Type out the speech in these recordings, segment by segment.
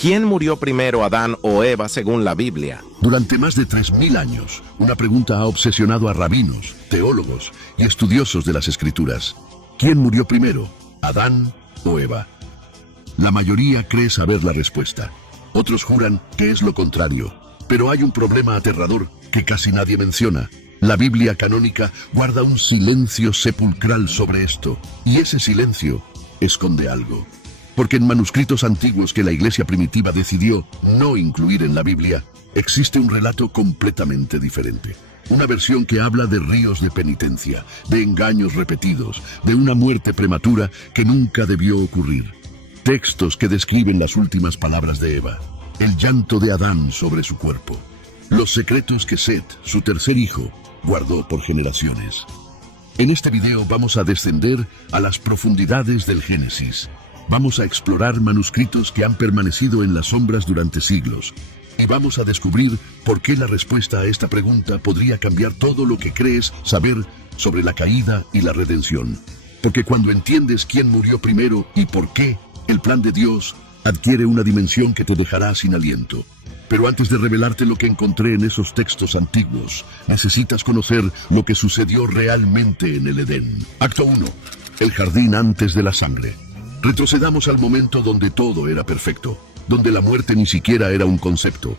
¿Quién murió primero, Adán o Eva, según la Biblia? Durante más de 3000 años, una pregunta ha obsesionado a rabinos, teólogos y estudiosos de las Escrituras. ¿Quién murió primero, Adán o Eva? La mayoría cree saber la respuesta. Otros juran que es lo contrario. Pero hay un problema aterrador que casi nadie menciona. La Biblia canónica guarda un silencio sepulcral sobre esto, y ese silencio esconde algo. Porque en manuscritos antiguos que la Iglesia primitiva decidió no incluir en la Biblia, existe un relato completamente diferente. Una versión que habla de ríos de penitencia, de engaños repetidos, de una muerte prematura que nunca debió ocurrir. Textos que describen las últimas palabras de Eva, el llanto de Adán sobre su cuerpo, los secretos que Set, su tercer hijo, guardó por generaciones. En este video vamos a descender a las profundidades del Génesis. Vamos a explorar manuscritos que han permanecido en las sombras durante siglos. Y vamos a descubrir por qué la respuesta a esta pregunta podría cambiar todo lo que crees saber sobre la caída y la redención. Porque cuando entiendes quién murió primero y por qué, el plan de Dios adquiere una dimensión que te dejará sin aliento. Pero antes de revelarte lo que encontré en esos textos antiguos, necesitas conocer lo que sucedió realmente en el Edén. Acto 1. El jardín antes de la sangre. Retrocedamos al momento donde todo era perfecto, donde la muerte ni siquiera era un concepto.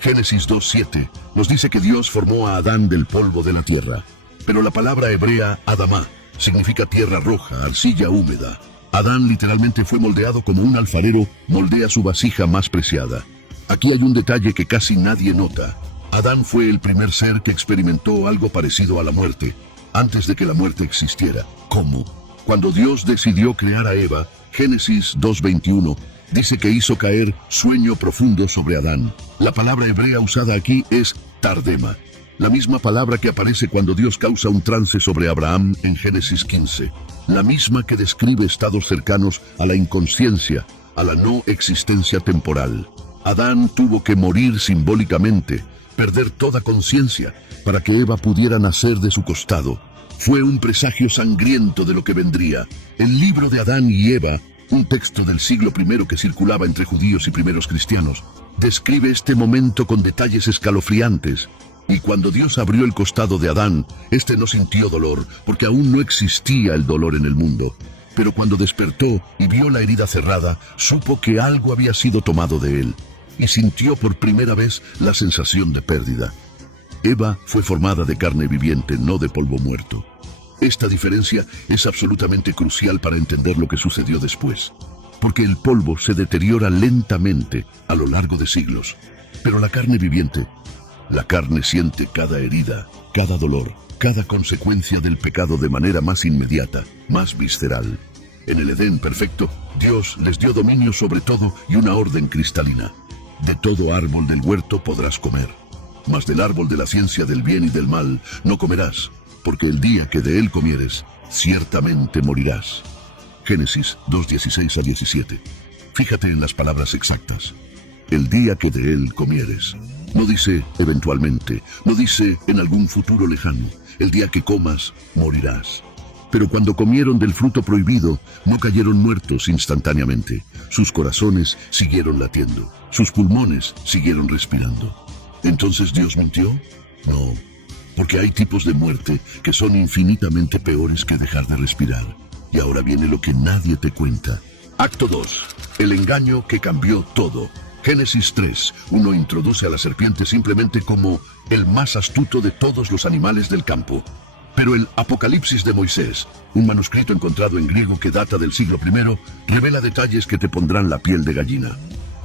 Génesis 2:7 nos dice que Dios formó a Adán del polvo de la tierra. Pero la palabra hebrea Adamá significa tierra roja, arcilla húmeda. Adán literalmente fue moldeado como un alfarero moldea su vasija más preciada. Aquí hay un detalle que casi nadie nota. Adán fue el primer ser que experimentó algo parecido a la muerte, antes de que la muerte existiera. ¿Cómo? Cuando Dios decidió crear a Eva, Génesis 2:21, dice que hizo caer sueño profundo sobre Adán. La palabra hebrea usada aquí es tardema, la misma palabra que aparece cuando Dios causa un trance sobre Abraham en Génesis 15, la misma que describe estados cercanos a la inconsciencia, a la no existencia temporal. Adán tuvo que morir simbólicamente, perder toda conciencia, para que Eva pudiera nacer de su costado. Fue un presagio sangriento de lo que vendría. El libro de Adán y Eva, un texto del siglo I que circulaba entre judíos y primeros cristianos, describe este momento con detalles escalofriantes. Y cuando Dios abrió el costado de Adán, este no sintió dolor, porque aún no existía el dolor en el mundo. Pero cuando despertó y vio la herida cerrada, supo que algo había sido tomado de él, y sintió por primera vez la sensación de pérdida. Eva fue formada de carne viviente, no de polvo muerto. Esta diferencia es absolutamente crucial para entender lo que sucedió después, porque el polvo se deteriora lentamente a lo largo de siglos. Pero la carne viviente, la carne siente cada herida, cada dolor, cada consecuencia del pecado de manera más inmediata, más visceral. En el Edén perfecto, Dios les dio dominio sobre todo y una orden cristalina. De todo árbol del huerto podrás comer, mas del árbol de la ciencia del bien y del mal no comerás, porque el día que de él comieres, ciertamente morirás. Génesis 2:16-17. Fíjate en las palabras exactas. El día que de él comieres. No dice eventualmente, no dice en algún futuro lejano. El día que comas, morirás. Pero cuando comieron del fruto prohibido, no cayeron muertos instantáneamente. Sus corazones siguieron latiendo. Sus pulmones siguieron respirando. ¿Entonces Dios mintió? No, porque hay tipos de muerte que son infinitamente peores que dejar de respirar. Y ahora viene lo que nadie te cuenta. Acto 2. El engaño que cambió todo. Génesis 3. Uno introduce a la serpiente simplemente como el más astuto de todos los animales del campo. Pero el Apocalipsis de Moisés, un manuscrito encontrado en griego que data del siglo I, revela detalles que te pondrán la piel de gallina.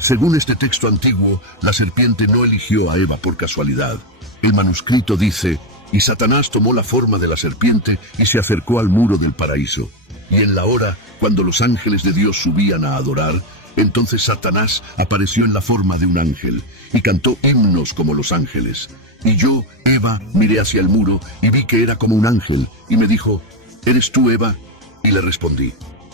Según este texto antiguo, la serpiente no eligió a Eva por casualidad. El manuscrito dice, y Satanás tomó la forma de la serpiente y se acercó al muro del paraíso. Y en la hora, cuando los ángeles de Dios subían a adorar, entonces Satanás apareció en la forma de un ángel y cantó himnos como los ángeles. Y yo, Eva, miré hacia el muro y vi que era como un ángel, y me dijo, ¿eres tú, Eva? Y le respondí,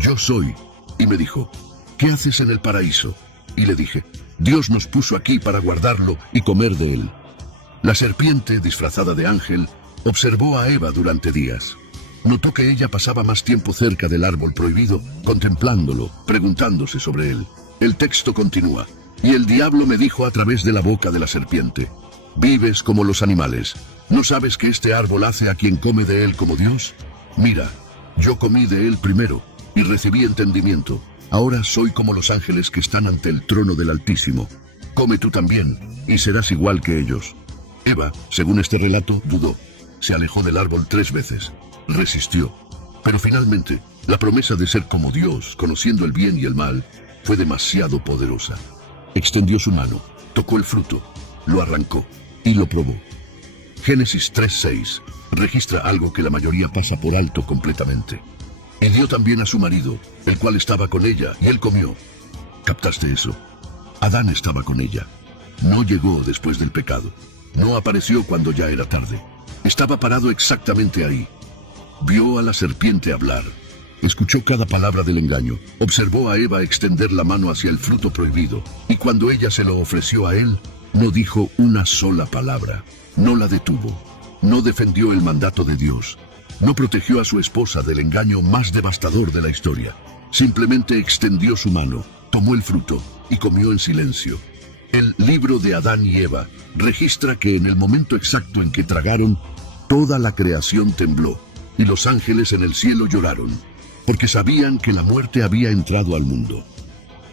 yo soy. Y me dijo, ¿qué haces en el paraíso? Y le dije, Dios nos puso aquí para guardarlo y comer de él. La serpiente, disfrazada de ángel, observó a Eva durante días. Notó que ella pasaba más tiempo cerca del árbol prohibido, contemplándolo, preguntándose sobre él. El texto continúa. Y el diablo me dijo a través de la boca de la serpiente: vives como los animales. ¿No sabes que este árbol hace a quien come de él como Dios? Mira, yo comí de él primero y recibí entendimiento. Ahora soy como los ángeles que están ante el trono del Altísimo. Come tú también y serás igual que ellos. Eva, según este relato, dudó. Se alejó del árbol 3 veces. Resistió. Pero finalmente, la promesa de ser como Dios, conociendo el bien y el mal, fue demasiado poderosa. Extendió su mano, tocó el fruto, lo arrancó y lo probó. Génesis 3:6 registra algo que la mayoría pasa por alto completamente. Y dio también a su marido, el cual estaba con ella, y él comió. ¿Captaste eso? Adán estaba con ella. No llegó después del pecado. No apareció cuando ya era tarde. Estaba parado exactamente ahí. Vio a la serpiente hablar. Escuchó cada palabra del engaño. Observó a Eva extender la mano hacia el fruto prohibido. Y cuando ella se lo ofreció a él, no dijo una sola palabra. No la detuvo. No defendió el mandato de Dios. No protegió a su esposa del engaño más devastador de la historia. Simplemente extendió su mano, tomó el fruto y comió en silencio. El libro de Adán y Eva registra que en el momento exacto en que tragaron, toda la creación tembló y los ángeles en el cielo lloraron, porque sabían que la muerte había entrado al mundo.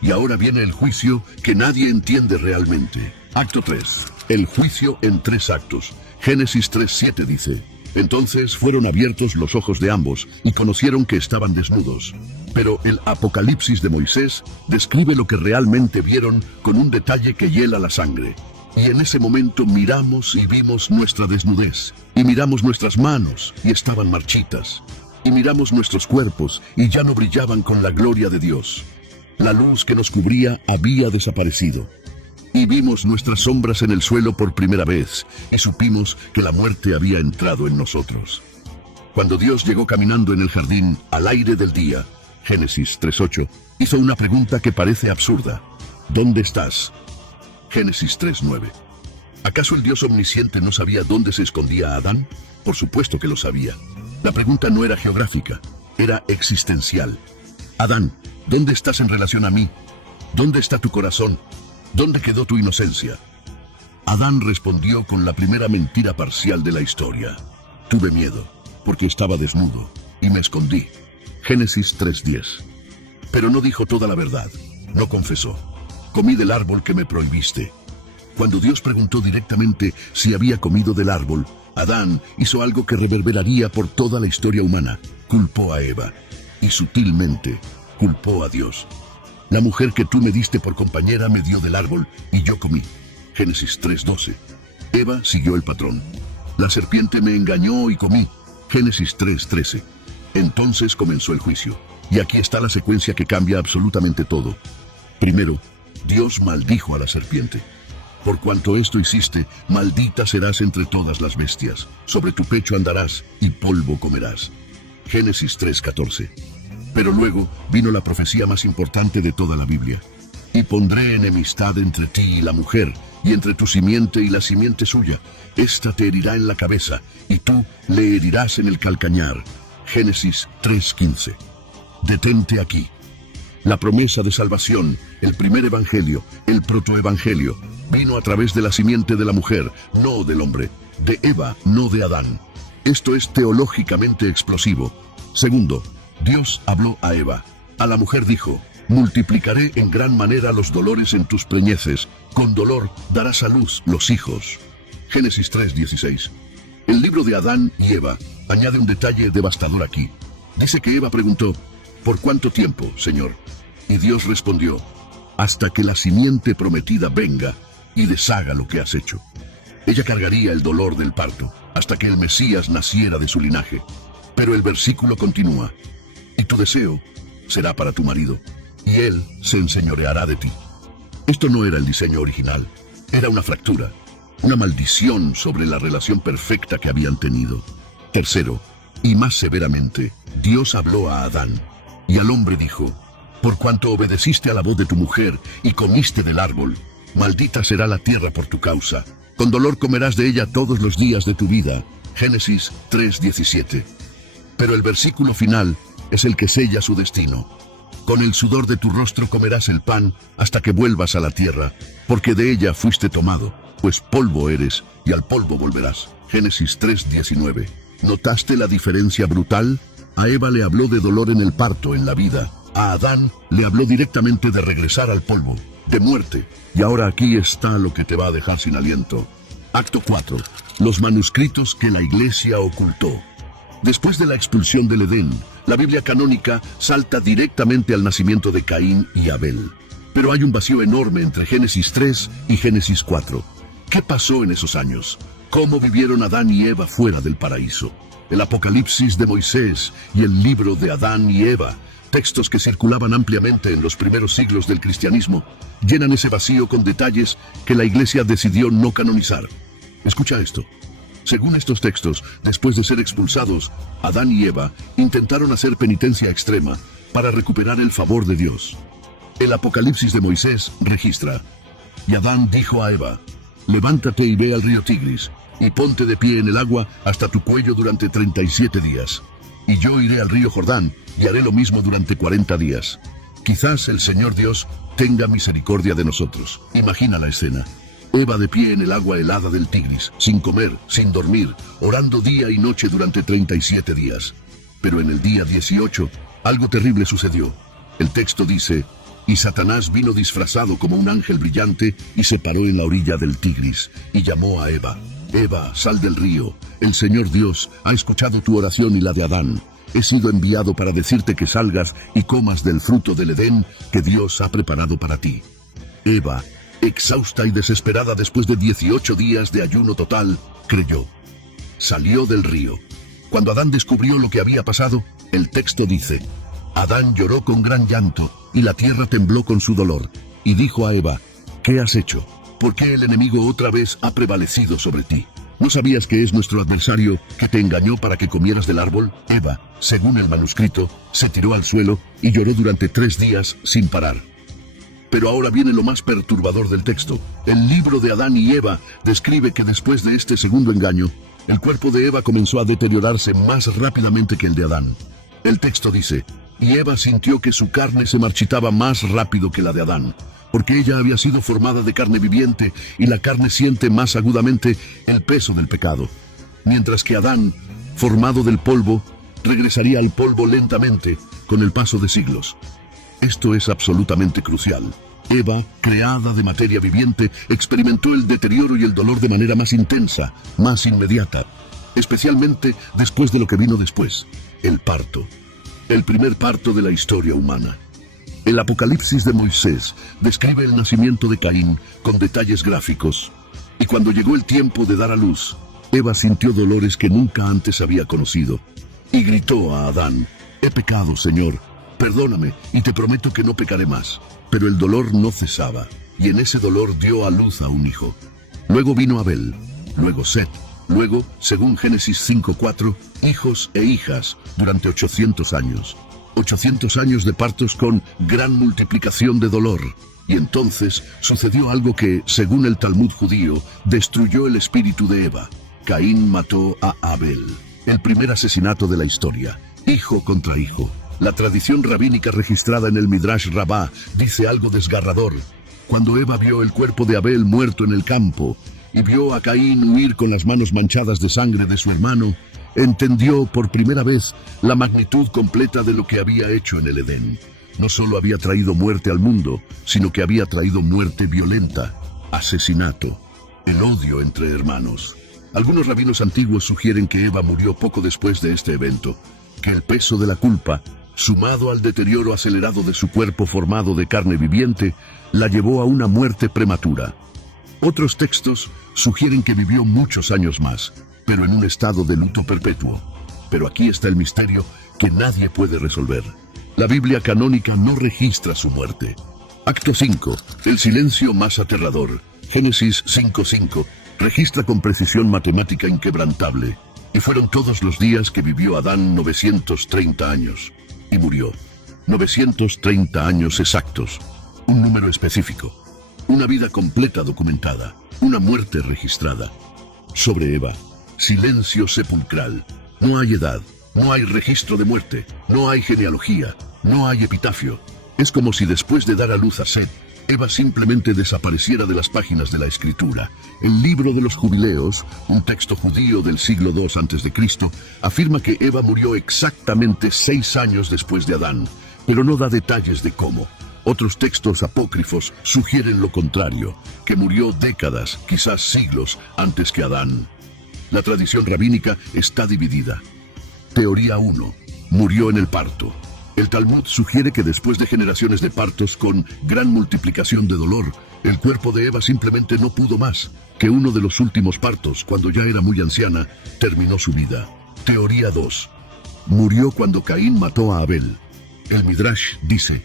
Y ahora viene el juicio que nadie entiende realmente. Acto 3. El juicio en 3 actos. Génesis 3:7 dice: entonces fueron abiertos los ojos de ambos y conocieron que estaban desnudos. Pero el Apocalipsis de Moisés describe lo que realmente vieron con un detalle que hiela la sangre. Y en ese momento miramos y vimos nuestra desnudez, y miramos nuestras manos y estaban marchitas, y miramos nuestros cuerpos y ya no brillaban con la gloria de Dios. La luz que nos cubría había desaparecido. Y vimos nuestras sombras en el suelo por primera vez, y supimos que la muerte había entrado en nosotros. Cuando Dios llegó caminando en el jardín al aire del día, Génesis 3:8, hizo una pregunta que parece absurda: ¿dónde estás? Génesis 3:9. ¿Acaso el Dios omnisciente no sabía dónde se escondía Adán? Por supuesto que lo sabía. La pregunta no era geográfica, era existencial. Adán, ¿dónde estás en relación a mí? ¿Dónde está tu corazón? ¿Dónde quedó tu inocencia? Adán respondió con la primera mentira parcial de la historia: tuve miedo, porque estaba desnudo, y me escondí. Génesis 3:10. Pero no dijo toda la verdad, no confesó. Comí del árbol que me prohibiste. Cuando Dios preguntó directamente si había comido del árbol, Adán hizo algo que reverberaría por toda la historia humana. Culpó a Eva, y sutilmente culpó a Dios. La mujer que tú me diste por compañera me dio del árbol y yo comí. Génesis 3:12. Eva siguió el patrón. La serpiente me engañó y comí. Génesis 3:13. Entonces comenzó el juicio. Y aquí está la secuencia que cambia absolutamente todo. Primero, Dios maldijo a la serpiente. Por cuanto esto hiciste, maldita serás entre todas las bestias. Sobre tu pecho andarás y polvo comerás. Génesis 3:14. Pero luego vino la profecía más importante de toda la Biblia. Y pondré enemistad entre ti y la mujer, y entre tu simiente y la simiente suya. Esta te herirá en la cabeza, y tú le herirás en el calcañar. Génesis 3:15. Detente aquí. La promesa de salvación, el primer evangelio, el protoevangelio, vino a través de la simiente de la mujer, no del hombre, de Eva, no de Adán. Esto es teológicamente explosivo. Segundo, Dios habló a Eva. A la mujer dijo: multiplicaré en gran manera los dolores en tus preñeces. Con dolor darás a luz los hijos. Génesis 3:16. El libro de Adán y Eva añade un detalle devastador aquí. Dice que Eva preguntó: ¿por cuánto tiempo, Señor? Y Dios respondió: hasta que la simiente prometida venga y deshaga lo que has hecho. Ella cargaría el dolor del parto hasta que el Mesías naciera de su linaje. Pero el versículo continúa: y tu deseo será para tu marido, y él se enseñoreará de ti. Esto no era el diseño original, era una fractura, una maldición sobre la relación perfecta que habían tenido. Tercero, y más severamente, Dios habló a Adán, y al hombre dijo: por cuanto obedeciste a la voz de tu mujer y comiste del árbol, maldita será la tierra por tu causa. Con dolor comerás de ella todos los días de tu vida. Génesis 3:17. Pero el versículo final es el que sella su destino. Con el sudor de tu rostro comerás el pan hasta que vuelvas a la tierra, porque de ella fuiste tomado, pues polvo eres y al polvo volverás. Génesis 3:19. ¿Notaste la diferencia brutal? A Eva le habló de dolor en el parto, en la vida. A Adán le habló directamente de regresar al polvo, de muerte. Y ahora aquí está lo que te va a dejar sin aliento. Acto 4. Los manuscritos que la Iglesia ocultó. Después de la expulsión del Edén, la Biblia canónica salta directamente al nacimiento de Caín y Abel. Pero hay un vacío enorme entre Génesis 3 y Génesis 4. ¿Qué pasó en esos años? ¿Cómo vivieron Adán y Eva fuera del paraíso? El Apocalipsis de Moisés y el libro de Adán y Eva, textos que circulaban ampliamente en los primeros siglos del cristianismo, llenan ese vacío con detalles que la Iglesia decidió no canonizar. Escucha esto. Según estos textos, después de ser expulsados, Adán y Eva intentaron hacer penitencia extrema para recuperar el favor de Dios. El Apocalipsis de Moisés registra: y Adán dijo a Eva, levántate y ve al río Tigris, y ponte de pie en el agua hasta tu cuello durante 37 días. Y yo iré al río Jordán, y haré lo mismo durante 40 días. Quizás el Señor Dios tenga misericordia de nosotros. Imagina la escena. Eva de pie en el agua helada del Tigris, sin comer, sin dormir, orando día y noche durante 37 días. Pero en el día 18, algo terrible sucedió. El texto dice: y Satanás vino disfrazado como un ángel brillante y se paró en la orilla del Tigris, y llamó a Eva. Eva, sal del río. El Señor Dios ha escuchado tu oración y la de Adán. He sido enviado para decirte que salgas y comas del fruto del Edén que Dios ha preparado para ti. Eva, exhausta y desesperada después de 18 días de ayuno total, creyó. Salió del río. Cuando Adán descubrió lo que había pasado, el texto dice: Adán lloró con gran llanto y la tierra tembló con su dolor. Y dijo a Eva: ¿qué has hecho? ¿Por qué el enemigo otra vez ha prevalecido sobre ti? ¿No sabías que es nuestro adversario que te engañó para que comieras del árbol? Eva, según el manuscrito, se tiró al suelo y lloró durante 3 días sin parar. Pero ahora viene lo más perturbador del texto. El libro de Adán y Eva describe que después de este segundo engaño, el cuerpo de Eva comenzó a deteriorarse más rápidamente que el de Adán. El texto dice: y Eva sintió que su carne se marchitaba más rápido que la de Adán, porque ella había sido formada de carne viviente y la carne siente más agudamente el peso del pecado. Mientras que Adán, formado del polvo, regresaría al polvo lentamente con el paso de siglos. Esto es absolutamente crucial. Eva, creada de materia viviente, experimentó el deterioro y el dolor de manera más intensa, más inmediata, especialmente después de lo que vino después, el parto. El primer parto de la historia humana. El Apocalipsis de Moisés describe el nacimiento de Caín con detalles gráficos. Y cuando llegó el tiempo de dar a luz, Eva sintió dolores que nunca antes había conocido. Y gritó a Adán: he pecado, Señor, perdóname y te prometo que no pecaré más. Pero el dolor no cesaba, y en ese dolor dio a luz a un hijo. Luego vino Abel, luego Set, luego, según Génesis 5:4, hijos e hijas durante 800 años. 800 años de partos con gran multiplicación de dolor. Y entonces sucedió algo que, según el Talmud judío, destruyó el espíritu de Eva. Caín mató a Abel, el primer asesinato de la historia, hijo contra hijo. La tradición rabínica registrada en el Midrash Rabbah dice algo desgarrador. Cuando Eva vio el cuerpo de Abel muerto en el campo y vio a Caín huir con las manos manchadas de sangre de su hermano, entendió por primera vez la magnitud completa de lo que había hecho en el Edén. No solo había traído muerte al mundo, sino que había traído muerte violenta, asesinato, el odio entre hermanos. Algunos rabinos antiguos sugieren que Eva murió poco después de este evento, que el peso de la culpa, sumado al deterioro acelerado de su cuerpo formado de carne viviente, la llevó a una muerte prematura. Otros textos sugieren que vivió muchos años más, pero en un estado de luto perpetuo. Pero aquí está el misterio que nadie puede resolver. La Biblia canónica no registra su muerte. Acto 5. El silencio más aterrador. Génesis 5:5 registra con precisión matemática inquebrantable. Y fueron todos los días que vivió Adán 930 años. Y murió. 930 años exactos. Un número específico. Una vida completa documentada. Una muerte registrada. Sobre Eva. Silencio sepulcral. No hay edad, no hay registro de muerte, no hay genealogía. No hay epitafio. Es como si después de dar a luz a Set, Eva simplemente desapareciera de las páginas de la Escritura. El libro de los Jubileos, un texto judío del siglo II a.C., afirma que Eva murió exactamente 6 años después de Adán, pero no da detalles de cómo. Otros textos apócrifos sugieren lo contrario, que murió décadas, quizás siglos, antes que Adán. La tradición rabínica está dividida. Teoría 1. Murió en el parto. El Talmud sugiere que después de generaciones de partos con gran multiplicación de dolor, el cuerpo de Eva simplemente no pudo más, que uno de los últimos partos, cuando ya era muy anciana, terminó su vida. Teoría 2. Murió cuando Caín mató a Abel. El Midrash dice: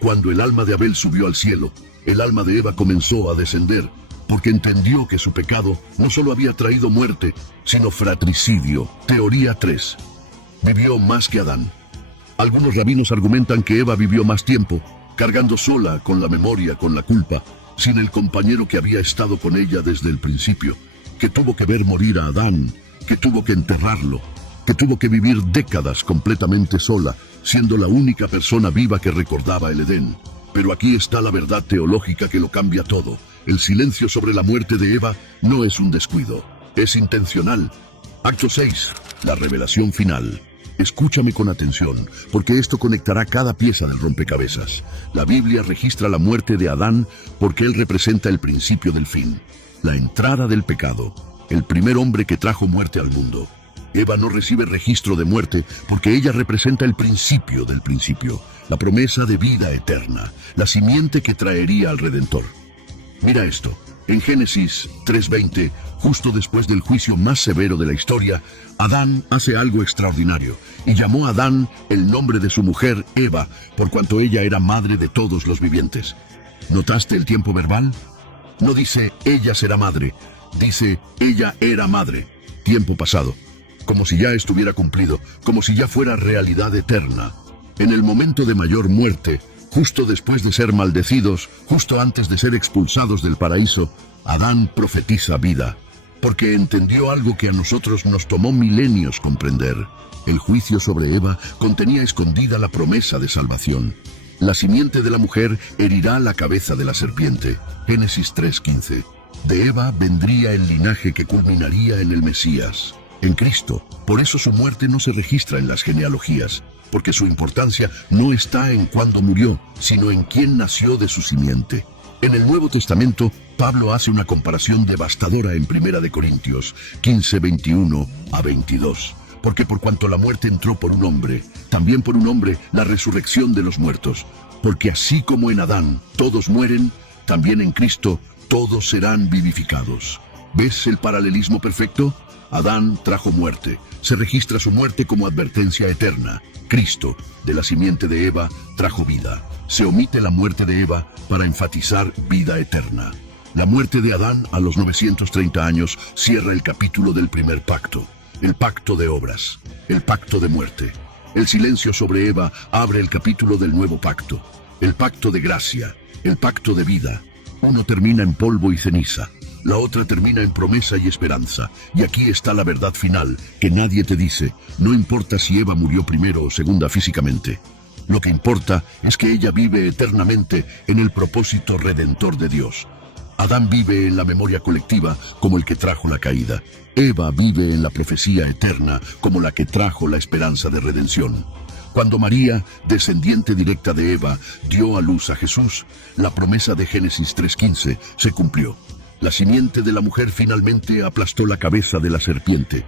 cuando el alma de Abel subió al cielo, el alma de Eva comenzó a descender, porque entendió que su pecado no solo había traído muerte, sino fratricidio. Teoría 3. Vivió más que Adán. Algunos rabinos argumentan que Eva vivió más tiempo, cargando sola con la memoria, con la culpa, sin el compañero que había estado con ella desde el principio, que tuvo que ver morir a Adán, que tuvo que enterrarlo, que tuvo que vivir décadas completamente sola, siendo la única persona viva que recordaba el Edén. Pero aquí está la verdad teológica que lo cambia todo. El silencio sobre la muerte de Eva no es un descuido, es intencional. Acto 6. La revelación final. Escúchame con atención, porque esto conectará cada pieza del rompecabezas. La Biblia registra la muerte de Adán porque él representa el principio del fin, la entrada del pecado, el primer hombre que trajo muerte al mundo. Eva no recibe registro de muerte porque ella representa el principio del principio, la promesa de vida eterna, la simiente que traería al Redentor. Mira esto. En Génesis 3:20, justo después del juicio más severo de la historia, Adán hace algo extraordinario y llamó a Adán el nombre de su mujer Eva, por cuanto ella era madre de todos los vivientes. ¿Notaste el tiempo verbal? No dice ella será madre, dice ella era madre. Tiempo pasado, como si ya estuviera cumplido, como si ya fuera realidad eterna. En el momento de mayor muerte, justo después de ser maldecidos, justo antes de ser expulsados del paraíso, Adán profetiza vida, porque entendió algo que a nosotros nos tomó milenios comprender. El juicio sobre Eva contenía escondida la promesa de salvación. La simiente de la mujer herirá la cabeza de la serpiente. Génesis 3:15. De Eva vendría el linaje que culminaría en el Mesías, en Cristo. Por eso su muerte no se registra en las genealogías, porque su importancia no está en cuándo murió, sino en quién nació de su simiente. En el Nuevo Testamento, Pablo hace una comparación devastadora en 1 Corintios 15:21-22. Porque por cuanto la muerte entró por un hombre, también por un hombre la resurrección de los muertos. Porque así como en Adán todos mueren, también en Cristo todos serán vivificados. ¿Ves el paralelismo perfecto? Adán trajo muerte. Se registra su muerte como advertencia eterna. Cristo, de la simiente de Eva, trajo vida. Se omite la muerte de Eva para enfatizar vida eterna. La muerte de Adán a los 930 años cierra el capítulo del primer pacto, el pacto de obras, el pacto de muerte. El silencio sobre Eva abre el capítulo del nuevo pacto, el pacto de gracia, el pacto de vida. Uno termina en polvo y ceniza, la otra termina en promesa y esperanza. Y aquí está la verdad final, que nadie te dice, no importa si Eva murió primero o segunda físicamente. Lo que importa es que ella vive eternamente en el propósito redentor de Dios. Adán vive en la memoria colectiva como el que trajo la caída. Eva vive en la profecía eterna como la que trajo la esperanza de redención. Cuando María, descendiente directa de Eva, dio a luz a Jesús, la promesa de Génesis 3:15 se cumplió. La simiente de la mujer finalmente aplastó la cabeza de la serpiente.